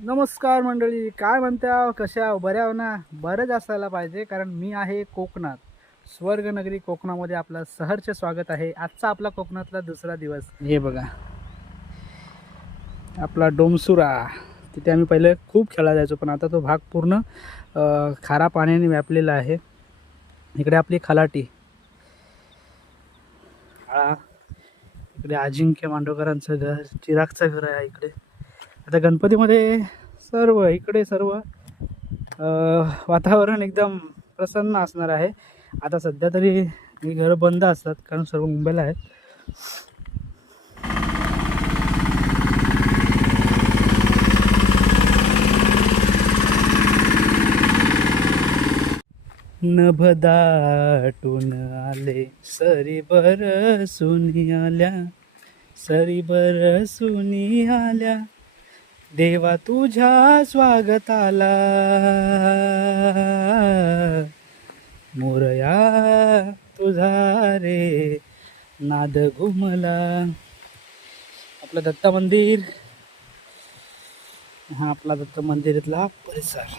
नमस्कार मंडळी, काय म्हणता, कशा बऱ्या हो ना? बरंच असायला पाहिजे, कारण मी आहे कोकणात. स्वर्गनगरी कोकणामध्ये आपलं सहर्ष स्वागत आहे. आजचा आपला कोकणातला दुसरा दिवस. हे बघा, आपला डोमसुरा. तिथे आम्ही पहिले खूप खेळायला जायचो, पण आता तो भाग पूर्ण खारा पाण्याने व्यापलेला आहे. इकडे आपली खलाटी हा, इकडे अजिंक्य मांडवकरांचं घर, चिरागचं घर आहे इकडे. आता गणपतीमध्ये सर्व वातावरण एकदम प्रसन्न असणार आहे. आता सध्या तरी ही घरं बंद असतात, कारण सर्व मुंबईला आहेत. नभ दाटून आले सरी बरसुनी आल्या, सरी बरसुनी आल्या, देवा तुझ्या स्वागताला, मोरया तुझा रे नाद घुमला. आपलं दत्त मंदिर, हा आपला दत्त मंदिरातला परिसर.